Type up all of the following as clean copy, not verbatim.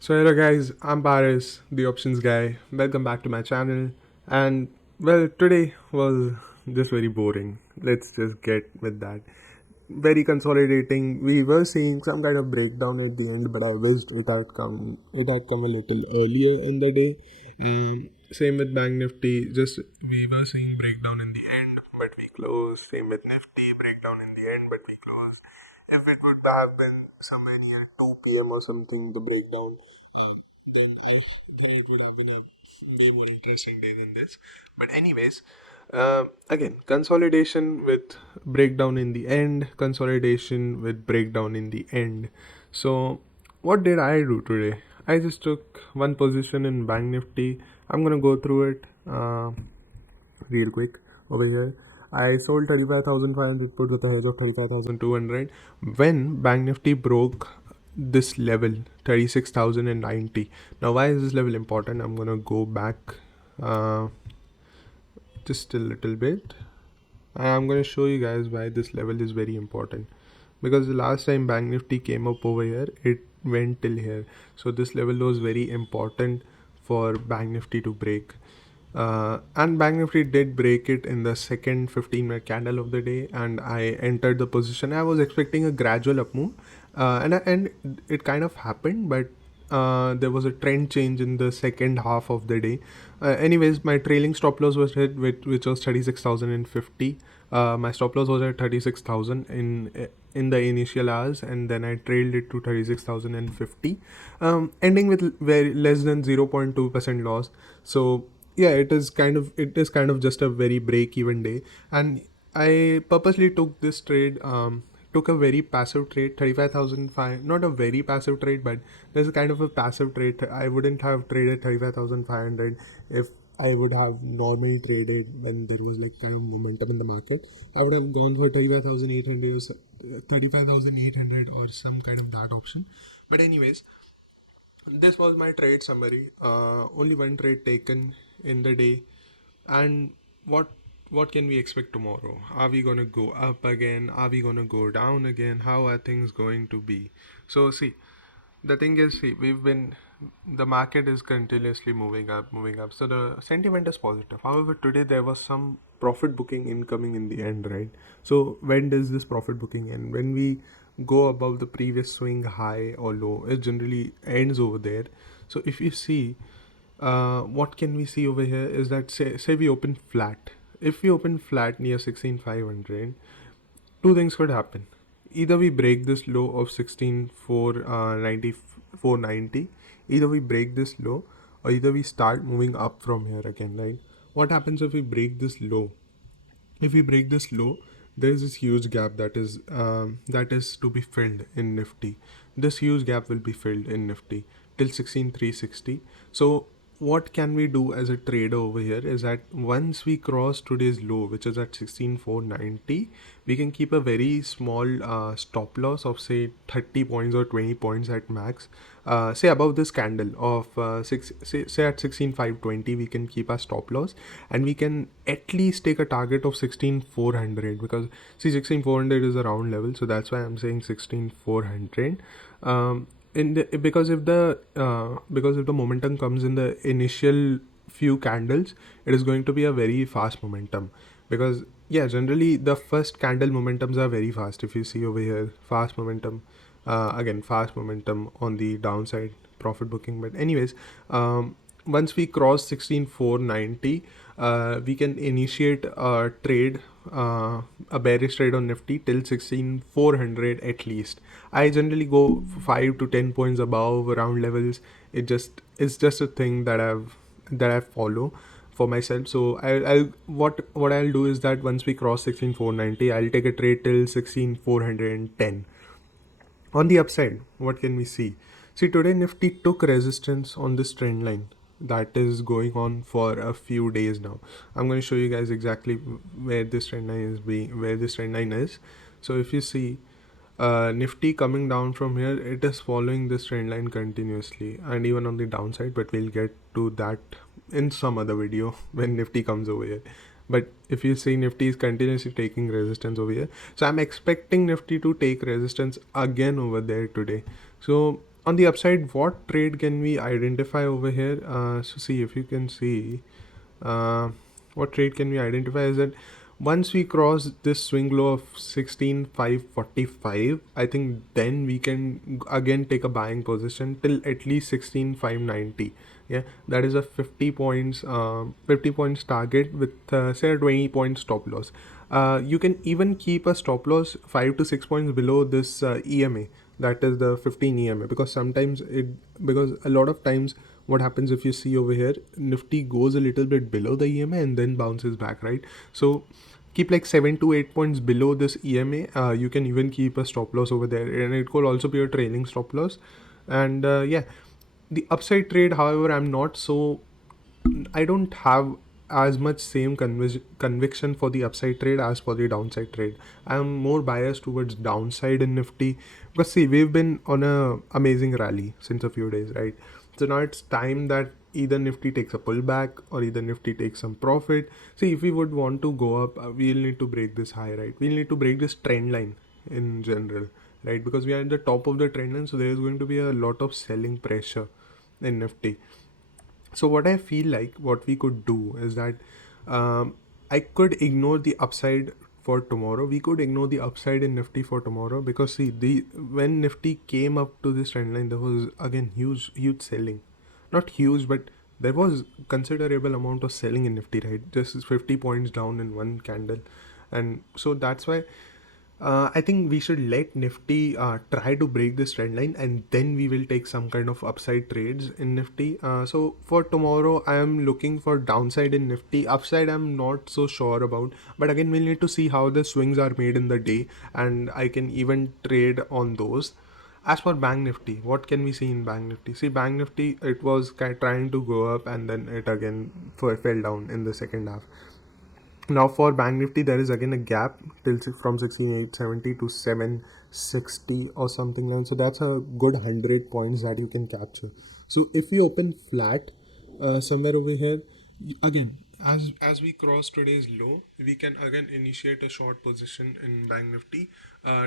So hello guys, I'm Paris, the options guy. Welcome back to my channel. And well, today was just very boring. Let's just get with that. Very consolidating. We were seeing some kind of breakdown at the end, but I wished it had come a little earlier in the day. Same with Bank Nifty. Just we were seeing breakdown in the end, but we closed. Same with Nifty, breakdown in the end, but we closed. If it would have been somewhere near 2 p.m. or something, the breakdown, uh, then I then it would have been a way more interesting day than this. But anyways, again, consolidation with breakdown in the end, consolidation with breakdown in the end. So, what did I do today? I just took one position in Bank Nifty. I'm gonna go through it real quick over here. I sold 35,500 puts with a hedge of 35,200 when Bank Nifty broke this level 36,090. Now, why is this level important? I'm gonna go back uh, just a little bit. I'm going to show you guys why this level is very important, because the last time Bank Nifty came up over here, it went till here. So this level was very important for Bank Nifty to break. And Bank Nifty did break it in the second 15-minute candle of the day, and I entered the position. I was expecting a gradual up move, and it kind of happened, but there was a trend change in the second half of the day. Anyways, my trailing stop loss was hit, which was 36,050. My stop loss was at 36,000 in the initial hours, and then I trailed it to 36,050, ending with very less than 0.2% loss. So yeah, it is kind of just a very break even day, and I purposely took this trade. Took a very passive trade, 35,005. Not a very passive trade, but there's a kind of a passive trade. I wouldn't have traded 35,500 if I would have normally traded when there was like kind of momentum in the market. I would have gone for 35,800 or 35,800 or some kind of that option. But anyways, this was my trade summary. Only one trade taken in the day, and what what can we expect tomorrow? Are we gonna go up again? Are we gonna go down again? How are things going to be? So see, the thing is, see, the market is continuously moving up. So the sentiment is positive. However, today there was some profit booking incoming in the end, right? So when does this profit booking end? When we go above the previous swing high or low, it generally ends over there. So if you see, what can we see over here is that say we open flat. If we open flat near 16,500, two things could happen. Either we break this low of 16,490, either we break this low, or either we start moving up from here again, right? What happens if we break this low? If we break this low, there is this huge gap that is to be filled in Nifty. This huge gap will be filled in Nifty till 16,360. So what can we do as a trader over here is that once we cross today's low, which is at 16,490, we can keep a very small stop loss of say 30 points or 20 points at max. Say above this candle of say at 16,520, we can keep our stop loss, and we can at least take a target of 16,400, because see 16,400 is a round level, so that's why I'm saying 16,400. Because if the momentum comes in the initial few candles, it is going to be a very fast momentum, because yeah, generally the first candle momentums are very fast. If you see over here, fast momentum, again fast momentum on the downside, profit booking. But anyways, once we cross 16,490, we can initiate a trade, a bearish trade on Nifty till 16,400 at least. I generally go 5 to 10 points above round levels. It's just a thing that I follow for myself. So what I'll do is that once we cross 16,490, I'll take a trade till 16,410. On the upside, what can we see? See, today Nifty took resistance on this trend line that is going on for a few days now. I'm going to show you guys exactly where this trend line is. So if you see, Nifty coming down from here, it is following this trend line continuously, and even on the downside, but we'll get to that in some other video when Nifty comes over here. But if you see, Nifty is continuously taking resistance over here, so I'm expecting Nifty to take resistance again over there today. So On the upside, what trade can we identify over here? So see, if you can see, uh, what trade can we identify is that once we cross this swing low of 16,545, I think then we can again take a buying position till at least 16,590. Yeah, that is a 50 points target with say a 20 point stop loss. You can even keep a stop loss 5 to 6 points below this EMA, that is the 15 EMA, because sometimes because a lot of times what happens, if you see over here, Nifty goes a little bit below the EMA and then bounces back, right? So keep like 7 to 8 points below this EMA. You can even keep a stop loss over there, and it could also be a trailing stop loss. And yeah, the upside trade, however, I don't have as much same conviction for the upside trade as for the downside trade. I'm more biased towards downside in Nifty, because see, we've been on a amazing rally since a few days, right? So now it's time that either Nifty takes a pullback or either Nifty takes some profit. See, if we would want to go up, we'll need to break this high, right? We'll need to break this trend line in general, right? Because we are at the top of the trend line, so there is going to be a lot of selling pressure in Nifty. So what I feel like what we could do is that I could ignore the upside for tomorrow. We could ignore the upside in Nifty for tomorrow, because see, the when Nifty came up to this trend line, there was again huge selling. Not huge, but there was considerable amount of selling in Nifty, right? Just 50 points down in one candle. And so that's why I think we should let Nifty try to break this trend line, and then we will take some kind of upside trades in Nifty. So for tomorrow, I am looking for downside in Nifty. Upside, I'm not so sure about, but again, we'll need to see how the swings are made in the day, and I can even trade on those. As for Bank Nifty, what can we see in Bank Nifty? See, Bank Nifty, it was kind of trying to go up, and then it again fell down in the second half. Now for Bank Nifty, there is again a gap till from 16,870 to 760 or something like that. So that's a good 100 points that you can capture. So if we open flat somewhere over here, again, as we cross today's low, we can again initiate a short position in Bank Nifty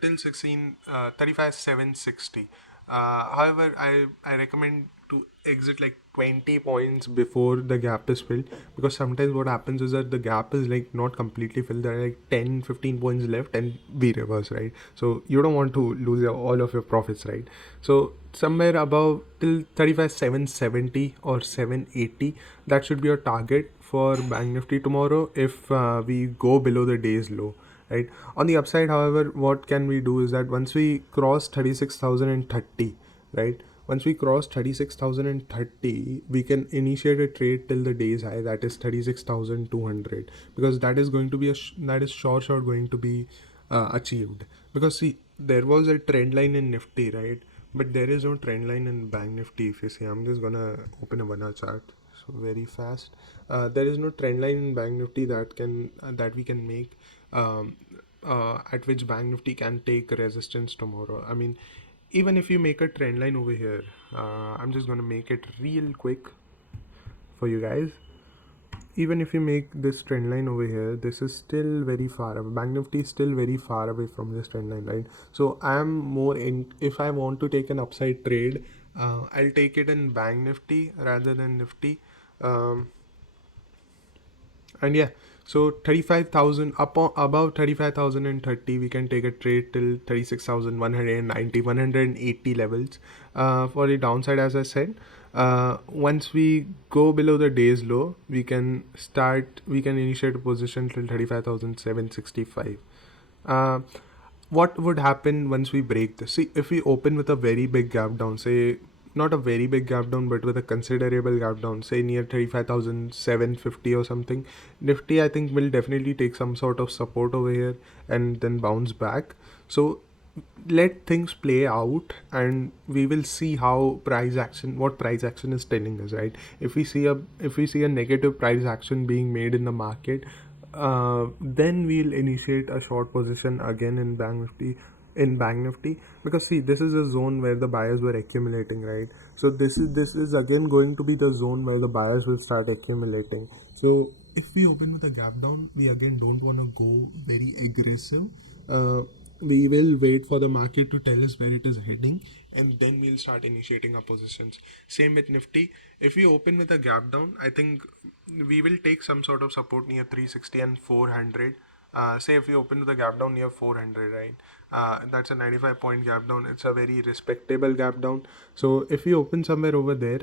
till 35,760. However, I recommend to exit like 20 points before the gap is filled, because sometimes what happens is that the gap is like not completely filled. There are like 10-15 points left and we reverse, right? So you don't want to lose all of your profits, right? So somewhere above till 35,770 or 780, that should be your target for Bank Nifty tomorrow if we go below the day's low, right? On the upside, however, what can we do is that once we cross 36,030, right? Once we cross 36,030, we can initiate a trade till the day's high, that is 36,200, because that is going to be that is short going to be achieved. Because see, there was a trend line in Nifty, right? But there is no trend line in Bank Nifty. If you see, I'm just gonna open a 1 hour chart so very fast. There is no trend line in Bank Nifty that we can make, at which Bank Nifty can take resistance tomorrow. I mean, even if you make a trend line over here, I'm just gonna make it real quick for you guys. Even if you make this trend line over here, this is still very far away. Bank Nifty is still very far away from this trend line, right? So I am more in, if I want to take an upside trade, I'll take it in Bank Nifty rather than Nifty. And yeah, so 35,000 above 35,030, we can take a trade till 36,190 180 levels. For the downside, as I said, once we go below the day's low, we can initiate a position till 35,765. What would happen once we break this? See, if we open with a very big gap down, say not a very big gap down, but with a considerable gap down, say near 35,750 or something, Nifty, I think, will definitely take some sort of support over here and then bounce back. So let things play out, and we will see how what price action is telling us, right? If we see a negative price action being made in the market, then we'll initiate a short position again in Bank Nifty, because see, this is a zone where the buyers were accumulating, right? So this is again going to be the zone where the buyers will start accumulating. So if we open with a gap down, we again don't want to go very aggressive. We will wait for the market to tell us where it is heading, and then we'll start initiating our positions. Same with Nifty. If we open with a gap down, I think we will take some sort of support near 360 and 400. Say if we open with a gap down near 400, right? That's a 95 point gap down. It's a very respectable gap down. So if we open somewhere over there,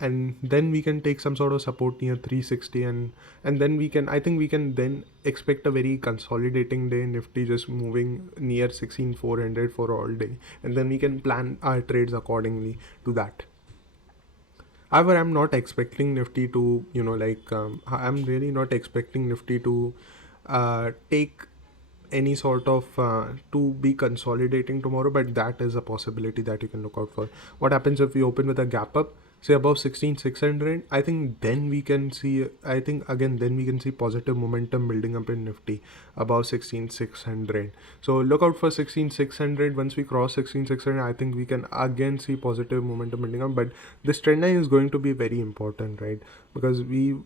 and then we can take some sort of support near 360, and then we can, I think we can then expect a very consolidating day. Nifty just moving near 16,400 for all day, and then we can plan our trades accordingly to that. However, I'm not expecting Nifty to, I'm really not expecting Nifty to take any sort of to be consolidating tomorrow, but that is a possibility that you can look out for. What happens if we open with a gap up, say above 16,600? I think then we can see, I think again, then we can see positive momentum building up in Nifty above 16,600. So look out for 16,600. Once we cross 16,600, I think we can again see positive momentum building up. But this trend line is going to be very important, right? Because we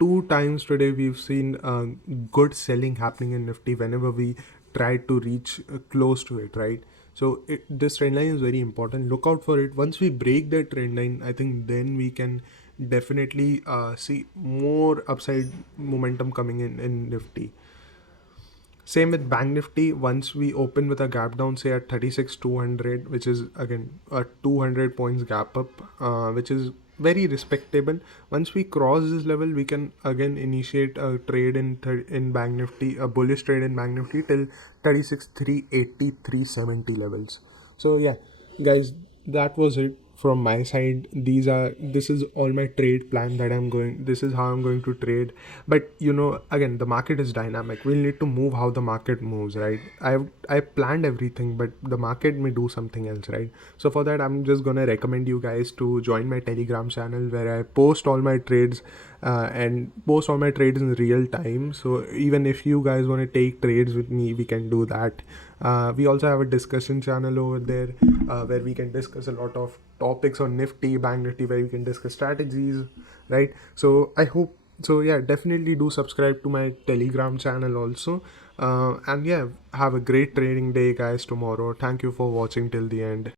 two times today we've seen good selling happening in Nifty whenever we try to reach close to it, right? So this trend line is very important. Look out for it. Once we break that trend line, I think then we can definitely see more upside momentum coming in Nifty. Same with Bank Nifty. Once we open with a gap down, say at 36,200, which is again a 200 points gap up, which is very respectable. Once we cross this level, we can again initiate a trade in Bank Nifty, a bullish trade in Bank Nifty till 36,380, 370 levels. So yeah, guys, that was it from my side. This is all my trade plan that this is how I'm going to trade. But again, the market is dynamic. We'll need to move how the market moves, right? I planned everything, but the market may do something else, right? So for that, I'm just gonna recommend you guys to join my Telegram channel, where I post all my trades and post all my trades in real time. So even if you guys want to take trades with me, we can do that. We also have a discussion channel over there where we can discuss a lot of topics on Nifty, Bank Nifty, where we can discuss strategies, right? So I hope so. Yeah, definitely do subscribe to my Telegram channel also. And yeah, have a great trading day, guys, tomorrow. Thank you for watching till the end.